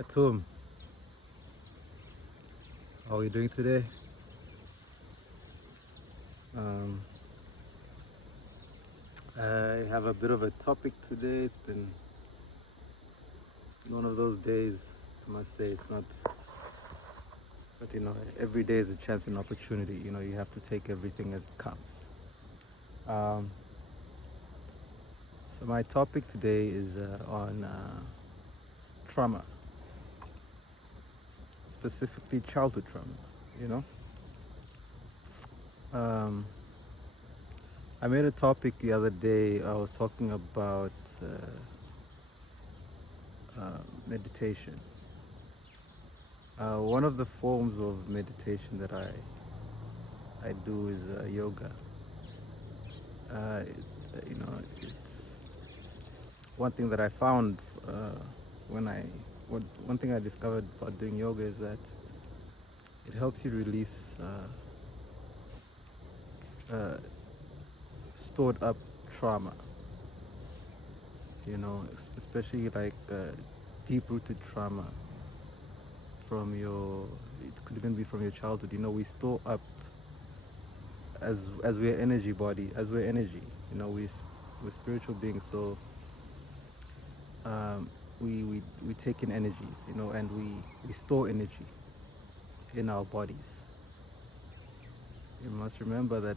Atum, how are you doing today? Um, I have a bit of a topic today. It's been one of those days, I must say. It's not, but every day is a chance and opportunity. You have to take everything as it comes. Um, so my topic today is on trauma, specifically childhood trauma. You know, um, I made a topic the other day. I was talking about meditation. One of the forms of meditation that I do is yoga. It's one thing that I found when I one thing I discovered about doing yoga is that it helps you release uh, stored up trauma. Especially like deep-rooted trauma from your. It could even be from your childhood. We store up as we're energy body, as we're energy. We're spiritual beings, so um, we take in energies, and we store energy in our bodies. You must remember that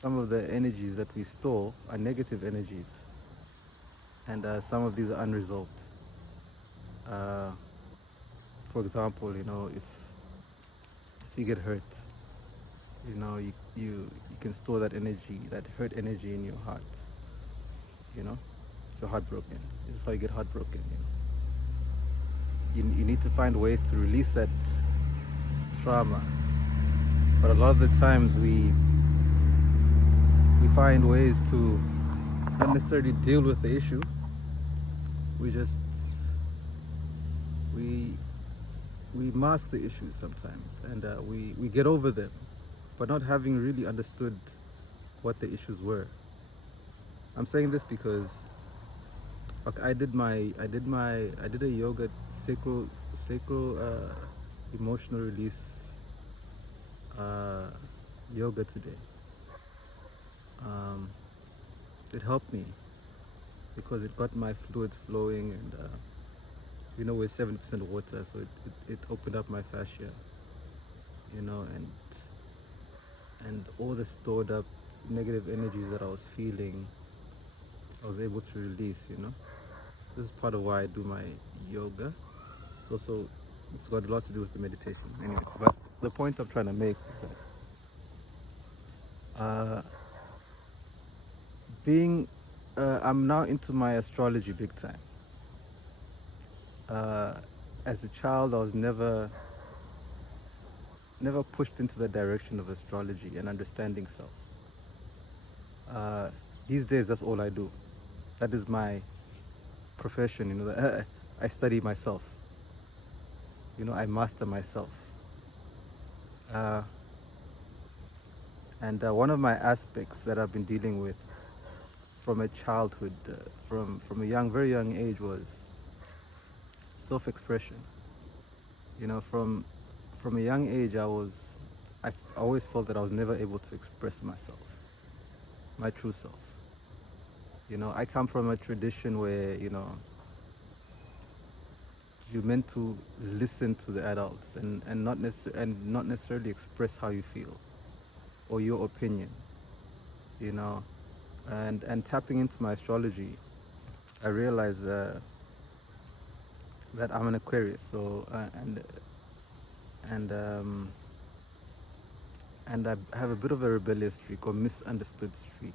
some of the energies that we store are negative energies, and some of these are unresolved. Uh, for example, if you get hurt, you can store that energy, that hurt energy in your heart. If you're heartbroken, that's how you get heartbroken. You need to find ways to release that trauma, but a lot of the times we find ways to not necessarily deal with the issue. We just we we mask the issues sometimes, and we get over them, but not having really understood what the issues were. I'm saying this because okay, I did a yoga sacral emotional release uh, yoga today. Um, it helped me because it got my fluids flowing, and we're 70% water, so it opened up my fascia, and all the stored up negative energies that I was feeling, I was able to release. This is part of why I do my yoga. It's got a lot to do with the meditation. Anyway, but the point I'm trying to make is that being, I'm now into my astrology big time. Uh, as a child, I was never pushed into the direction of astrology and understanding self. Uh, these days, that's all I do. That is my profession. I study myself. I master myself. Uh, and one of my aspects that I've been dealing with from a childhood, from a very young age, was self-expression. From a young age, I always felt that I was never able to express myself, my true self. I come from a tradition where you're meant to listen to the adults and not necessarily express how you feel or your opinion. You know, and tapping into my astrology, I realized that I'm an Aquarius. So and and I have a bit of a rebellious streak or misunderstood streak.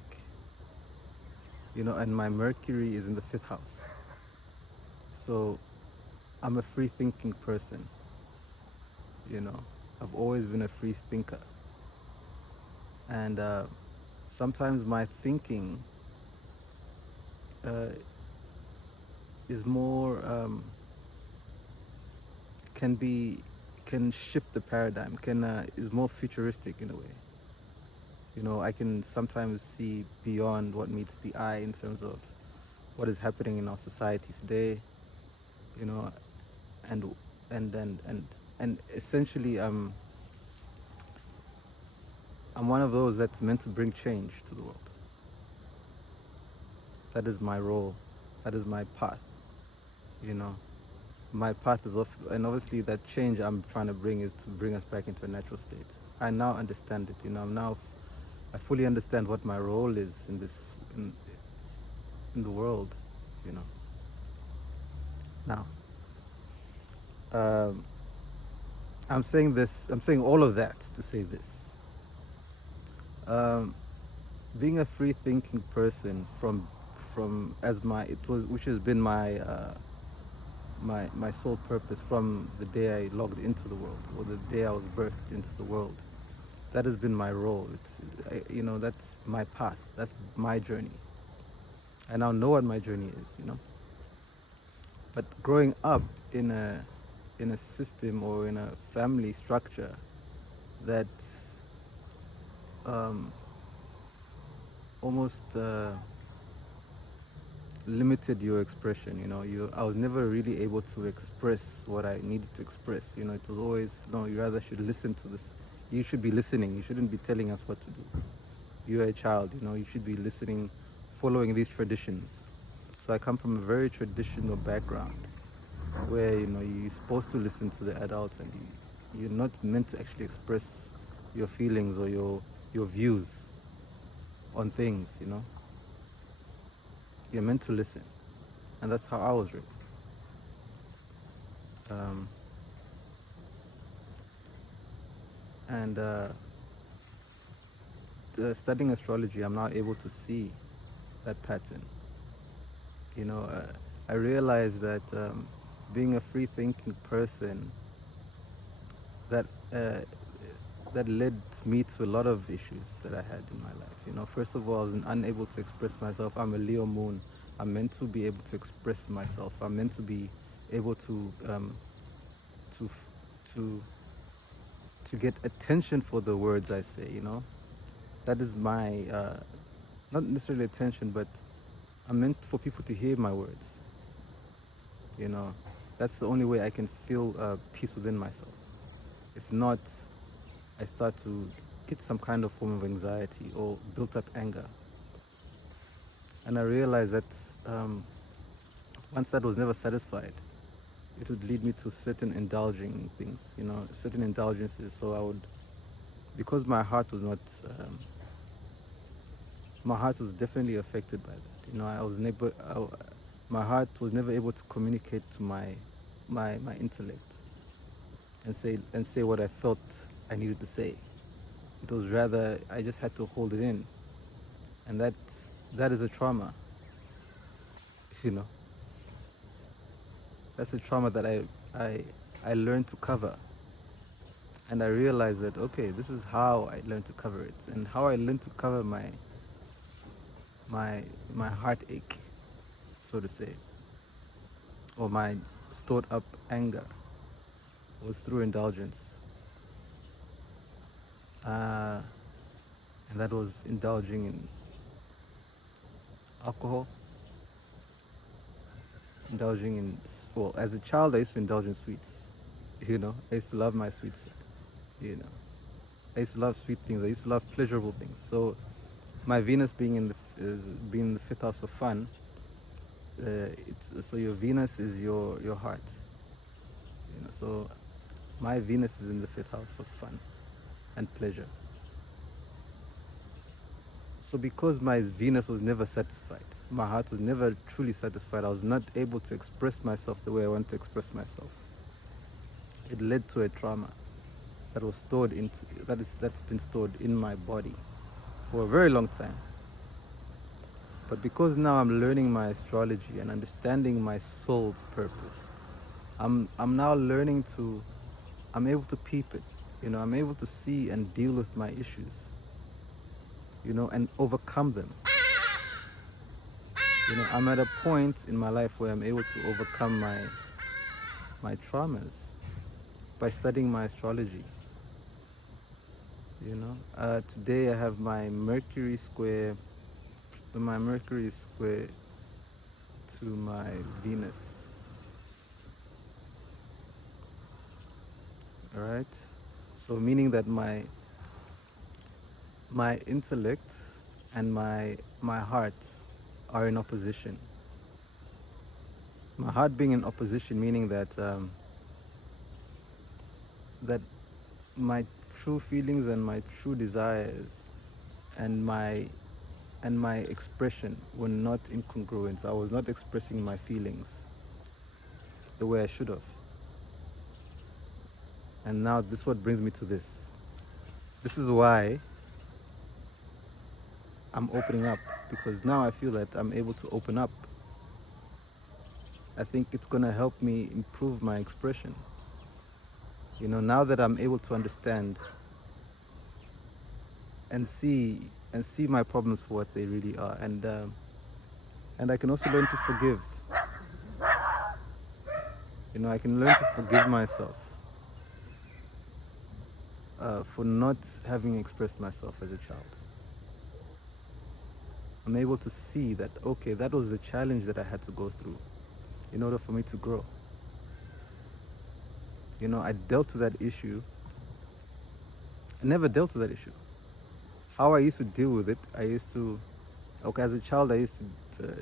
And my Mercury is in the fifth house. So I'm a free thinking person. you know I've always been a free thinker, and sometimes my thinking uh, is more can be can shift the paradigm, can is more futuristic in a way. I can sometimes see beyond what meets the eye in terms of what is happening in our society today, you know, and and and and and essentially I'm one of those that's meant to bring change to the world. That is my role. That is my path. You know, my path is and obviously that change I'm trying to bring is to bring us back into a natural state. I now understand it. You know, I fully understand what my role is in in the world. You know, now um, I'm saying this. I'm saying all of that to say this. Um, being a free thinking person from as my it was which has been my sole purpose from the day I logged into the world, or the day I was birthed into the world. That has been my role. You know, that's my path. That's my journey. I now know what my journey is. You know, but growing up in a system or in a family structure that um, almost limited your expression. You know, I was never really able to express what I needed to express. You know, it was always, no, you rather should listen to this. You should be listening. You shouldn't be telling us what to do. You're a child. You know, you should be listening, following these traditions. So I come from a very traditional background where, you know, you're supposed to listen to the adults, and you're not meant to actually express your feelings or your views on things. You know, you're meant to listen, and that's how I was raised. Um, and Studying astrology, I'm now able to see that pattern. You know, I realized that being a free thinking person, that that led me to a lot of issues that I had in my life. You know, first of all, I was unable to express myself. I'm a Leo moon. I'm meant to be able to express myself. I'm meant to be able to to to get attention for the words I say. You know, that is my not necessarily attention, but I'm meant for people to hear my words. You know, that's the only way I can feel peace within myself. If not, I start to get some kind of form of anxiety or built up anger. And I realized that once that was never satisfied, it would lead me to certain indulging things, you know, certain indulgences. So I would, because my heart was definitely affected by that. You know, my heart was never able to communicate to my intellect and say what I felt I needed to say. It was rather I just had to hold it in, and that is a trauma. You know, that's a trauma that I I learned to cover, and I realized that okay, this is how I learned to cover it, and how I learned to cover my my heartache, so to say, or my stored up anger was through indulgence, uh, and that was indulging in alcohol, indulging in well, as a child I used to indulge in sweets. You know, I used to love my sweets. You know, I used to love sweet things. I used to love pleasurable things. So my Venus being in the fifth house of fun, it's so your Venus is your heart. You know, so my Venus is in the fifth house of fun and pleasure. So because my Venus was never satisfied, my heart was never truly satisfied. I was not able to express myself the way I want to express myself. It led to a trauma that was stored into that's been stored in my body for a very long time. But because now I'm learning my astrology and understanding my soul's purpose, I'm now learning to I'm able to peep it. You know, I'm able to see and deal with my issues, you know, and overcome them. You know, I'm at a point in my life where I'm able to overcome my traumas by studying my astrology. You know, today I have my Mercury is square to my Venus. All right. So meaning that my intellect and my heart are in opposition. My heart being in opposition, meaning that my true feelings and my true desires and my expression were not in congruence. I was not expressing my feelings the way I should have. And now this is what brings me to this. This is why I'm opening up, because now I feel that I'm able to open up. I think it's going to help me improve my expression. You know, now that I'm able to understand and see my problems for what they really are, and I can also learn to forgive. You know, I can learn to forgive myself for not having expressed myself as a child. I'm able to see that, okay, that was the challenge that I had to go through in order for me to grow. You know, I dealt with that issue. I never dealt with that issue. How I used to deal with it, okay, as a child, I used to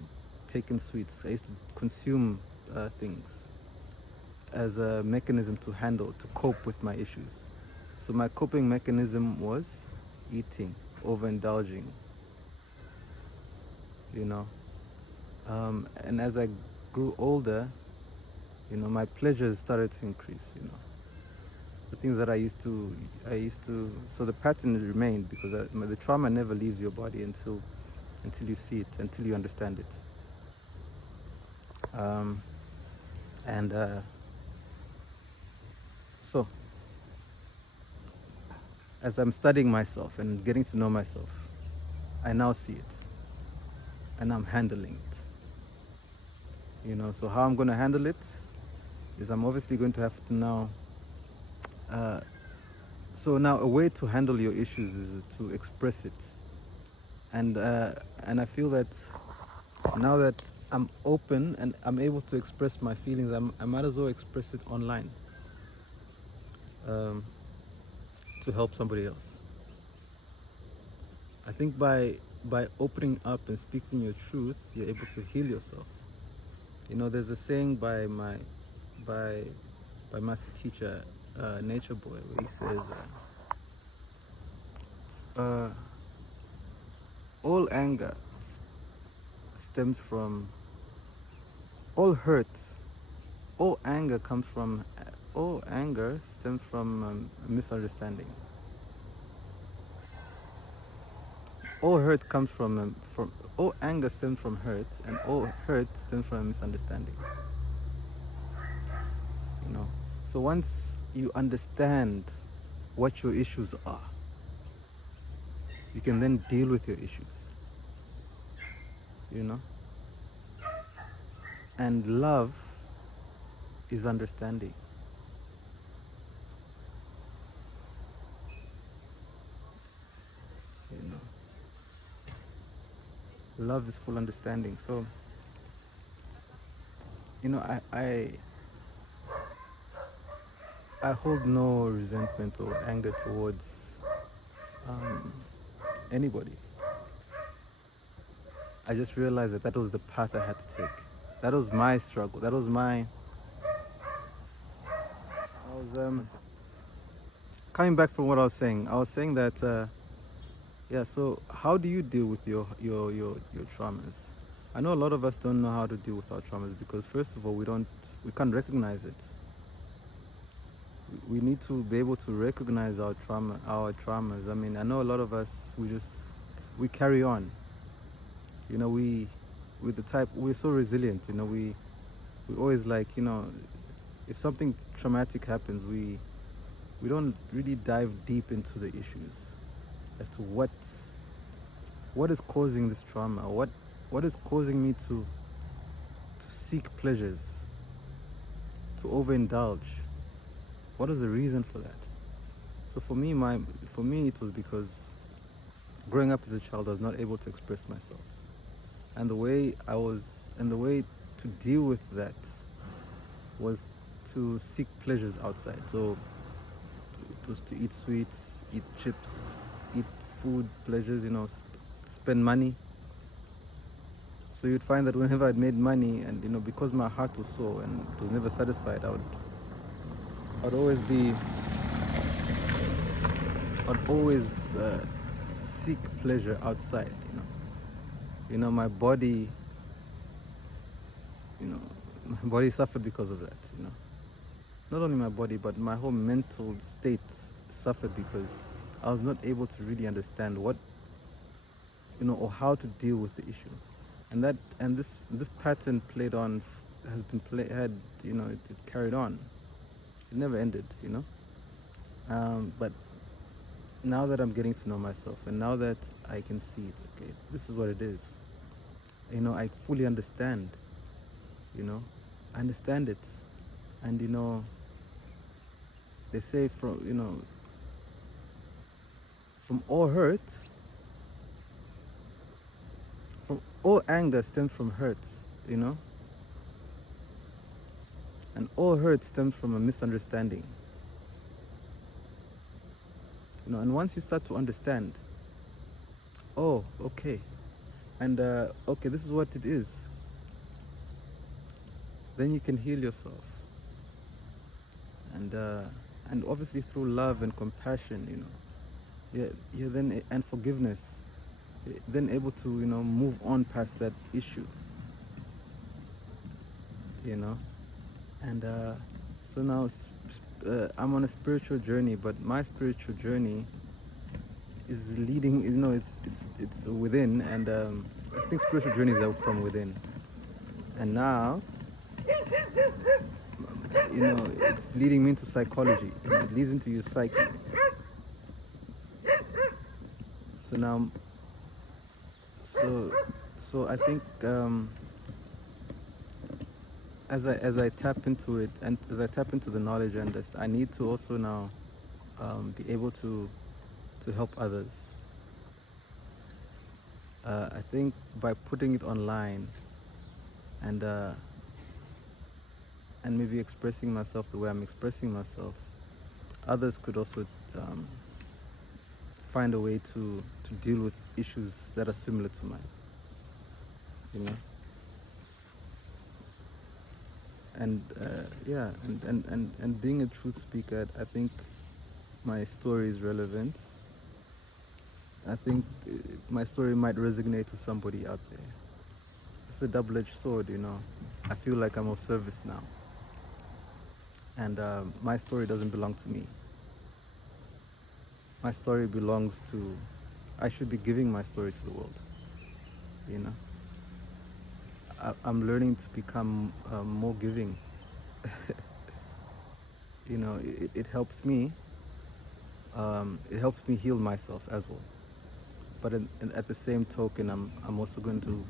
take in sweets. I used to consume things as a mechanism to cope with my issues. So my coping mechanism was eating, overindulging, you know. And as I grew older, you know, my pleasures started to increase, you know. The things that I used to, so the pattern remained, because the trauma never leaves your body until you see it, until you understand it. Um, and so, as I'm studying myself and getting to know myself, I now see it, and I'm handling it. You know, so how I'm going to handle it is I'm obviously going to have to now. So now a way to handle your issues is to express it, and I feel that now that I'm open and I'm able to express my feelings, I might as well express it online, um, to help somebody else. I think by opening up and speaking your truth, you're able to heal yourself. You know, there's a saying by master teacher Nature Boy, where he says, all anger stems from all hurt. All anger comes from all anger stems from a misunderstanding. All hurt comes from all anger stems from hurt, and all hurt stems from a misunderstanding. You know, so once you understand what your issues are, you can then deal with your issues. You know, and love is understanding. You know, love is full understanding. So, you know, I hold no resentment or anger towards um, anybody. I just realized that was the path I had to take. That was my struggle. That was my. I was coming back from what I was saying. I was saying that yeah. So how do you deal with your traumas? I know a lot of us don't know how to deal with our traumas, because first of all, we can't recognize it. We need to be able to recognize our traumas. I mean, I know a lot of us, we carry on. You know, we're so resilient. You know, we always, like, you know, if something traumatic happens, we don't really dive deep into the issues as to what is causing this trauma, what is causing me to seek pleasures, to overindulge. What is the reason for that? So for me, it was because growing up as a child, I was not able to express myself, and the way to deal with that was to seek pleasures outside. So It was to eat sweets, eat chips, eat food, pleasures, spend money. So you'd find that whenever I'd made money, and because my heart was sore and it was never satisfied, I'd always be, I'd always seek pleasure outside. My body, my body suffered because of that. Not only my body, but my whole mental state suffered because I was not able to really understand what, or how to deal with the issue. And this pattern played on, has been had, it carried on. It never ended, but now that I'm getting to know myself, and now that I can see, okay, this is what it is. I fully understand. I understand it, and they say from all hurt, from all anger stems from hurt, and all hurt stems from a misunderstanding. And once you start to understand, oh, okay, and okay, this is what it is, then you can heal yourself, and obviously through love and compassion, you're then, and forgiveness, you're then able to move on past that issue, and so now I'm on a spiritual journey, but my spiritual journey is leading, it's within, and I think spiritual journeys are from within, and now it's leading me into psychology. It leads into your psyche. So now, so I think as I tap into it, and as I tap into the knowledge, and I need to also now be able to help others. I think by putting it online and maybe expressing myself the way I'm expressing myself, others could also find a way to deal with issues that are similar to mine, and yeah, and being a truth speaker, I think my story is relevant. I think my story might resonate to somebody out there. It's a double-edged sword, I feel like I'm of service now, and my story doesn't belong to me. My story belongs to, I should be giving my story to the world, I'm learning to become more giving. It helps me. It helps me heal myself as well. But at the same token, I'm also going to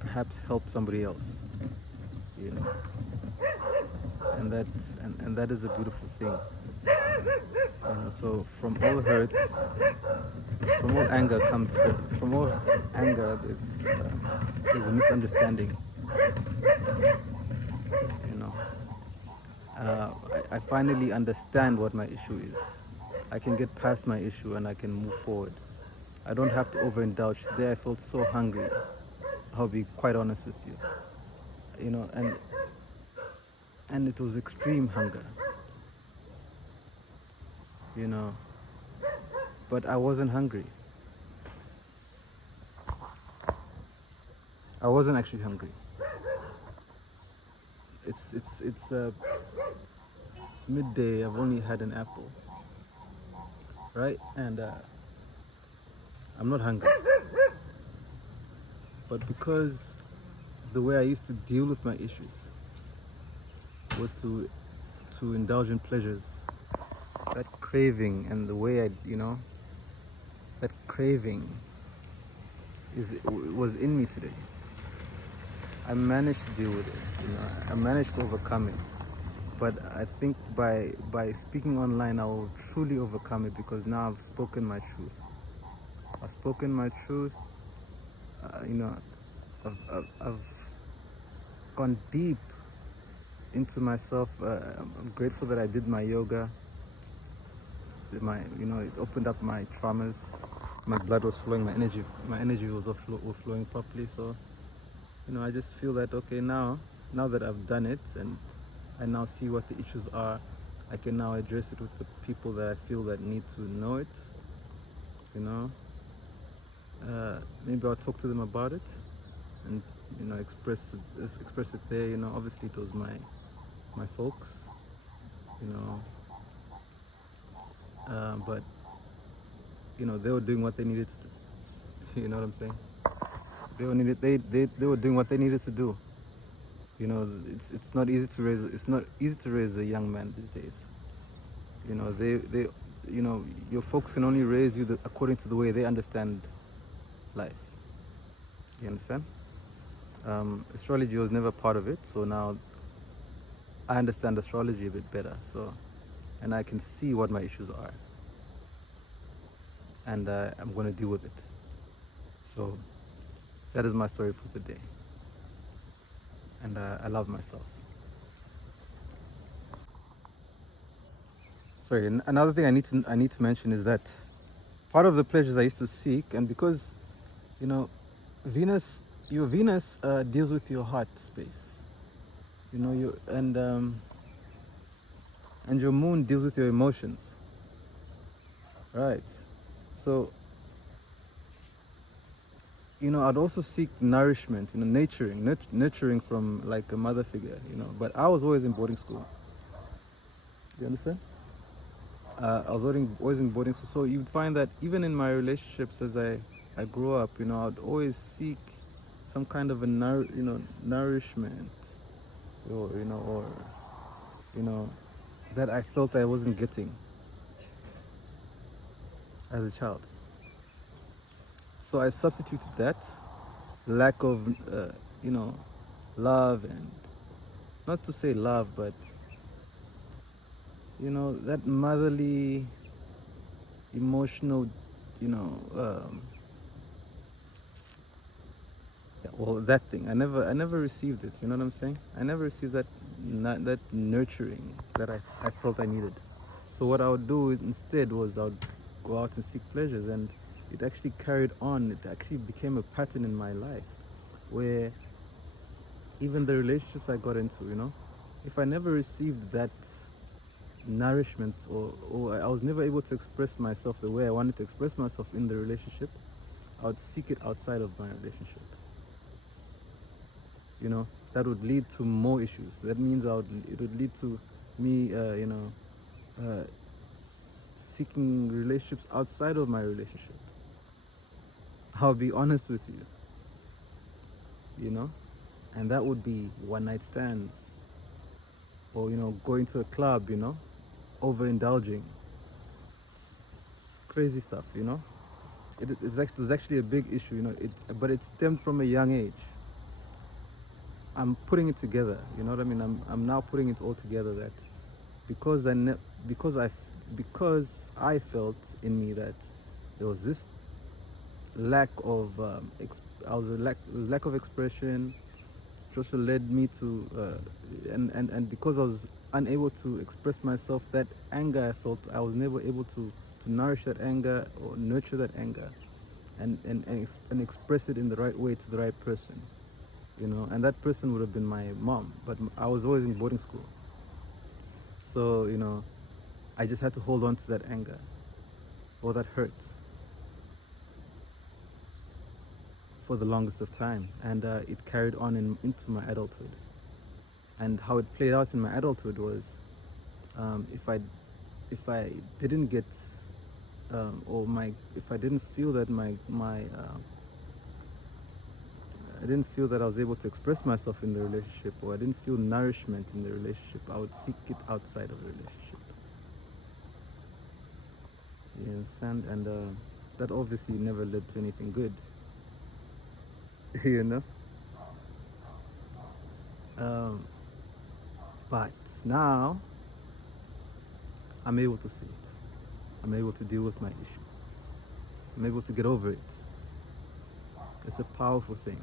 perhaps help somebody else, and that is a beautiful thing. So from all hurt, from all anger comes hurt. From all anger, there's a misunderstanding. I finally understand what my issue is. I can get past my issue and I can move forward. I don't have to overindulge. There I felt so hungry. I'll be quite honest with you. And it was extreme hunger. But I wasn't hungry. I wasn't actually hungry. It's midday. I've only had an apple, right? And I'm not hungry. But because the way I used to deal with my issues was to indulge in pleasures, that craving, and the way that craving was in me today. I managed to deal with it. I managed to overcome it. But I think by speaking online, I will truly overcome it, because now I've spoken my truth. I've spoken my truth. I've gone deep into myself. I'm grateful that I did my yoga. It opened up my traumas. My blood was flowing. My energy was flowing properly. So, I just feel that okay, now that I've done it and I now see what the issues are, I can now address it with the people that I feel that need to know it. You know, maybe I'll talk to them about it and express it there. Obviously it was my folks. You know, but they were doing what they needed to do. You know what I'm saying? They were doing what they needed to do. It's not easy to raise a young man these days. They your folks can only raise you according to the way they understand life. You understand? Astrology was never part of it, so now I understand astrology a bit better. So, and I can see what my issues are, and I'm going to deal with it. So that is my story for the day, and I love myself. Sorry, another thing I need to mention is that part of the pleasures I used to seek, and because Venus, your Venus deals with your heart space. And your moon deals with your emotions, right? So I'd also seek nourishment, nurturing from like a mother figure, But I was always in boarding school. Do you understand? I was always in boarding school, so you'd find that even in my relationships as I grew up, I'd always seek some kind of a nourishment, or that I felt I wasn't getting as a child. So I substituted that lack of, love, and not to say love, but that motherly, emotional, yeah, well, that thing. I never received it. You know what I'm saying? I never received that nurturing that I felt I needed. So what I would do instead was I would go out and seek pleasures, and it actually carried on. It actually became a pattern in my life, where even the relationships I got into, if I never received that nourishment, or I was never able to express myself the way I wanted to express myself in the relationship, I would seek it outside of my relationship. That would lead to more issues. That means it would lead to me, seeking relationships outside of my relationship. I'll be honest with you, and that would be one night stands, or going to a club, overindulging, crazy stuff. It was actually a big issue, but it stemmed from a young age. I'm putting it together, you know what I mean? I'm now putting it all together, that because I felt in me that there was this lack of lack of expression, which also led me to and because I was unable to express myself, that anger I felt, I was never able to nourish that anger or nurture that anger, and express it in the right way to the right person. And that person would have been my mom, but I was always in boarding school. So, I just had to hold on to that anger or that hurt for the longest of time. And it carried on into my adulthood. And how it played out in my adulthood was, if I didn't get, if I didn't feel that I didn't feel that I was able to express myself in the relationship, or I didn't feel nourishment in the relationship, I would seek it outside of the relationship. You understand? And that obviously never led to anything good. But now I'm able to see it. I'm able to deal with my issue. I'm able to get over it. It's a powerful thing.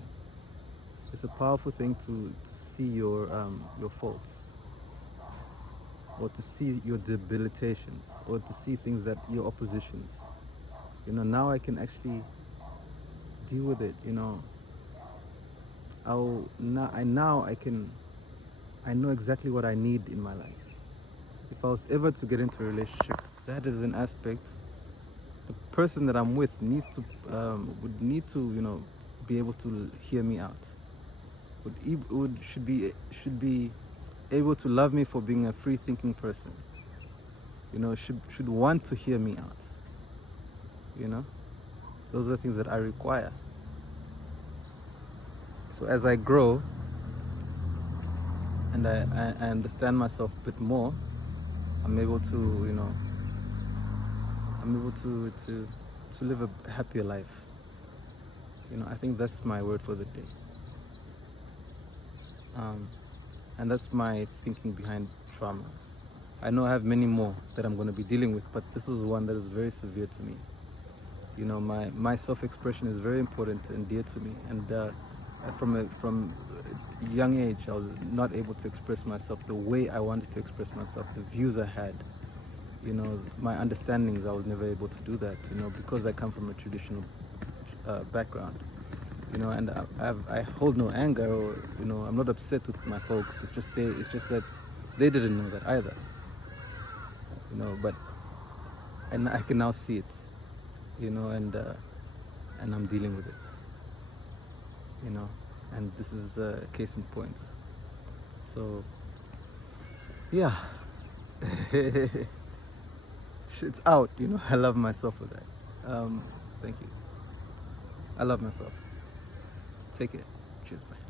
It's a powerful thing to see your faults, or to see your debilitations, or to see things that your oppositions. Now I can actually deal with it. I know exactly what I need in my life. If I was ever to get into a relationship, that is an aspect. The person that I'm with would need to be able to hear me out. Should be able to love me for being a free thinking person. Should want to hear me out. You know, those are the things that I require. So as I grow and I understand myself a bit more, I'm able to to live a happier life. I think that's my word for the day. And that's my thinking behind trauma. I know I have many more that I'm going to be dealing with, but this was one that is very severe to me. My self-expression is very important and dear to me, and from a young age, I was not able to express myself the way I wanted to express myself, the views I had. My understandings, I was never able to do that. Because I come from a traditional background. And I hold no anger, or I'm not upset with my folks. It's just that they didn't know that either. But and I can now see it, and I'm dealing with it. And this is a case in point. So yeah, it's out. I love myself for that. Thank you. I love myself. Take it. Cheers. Bye.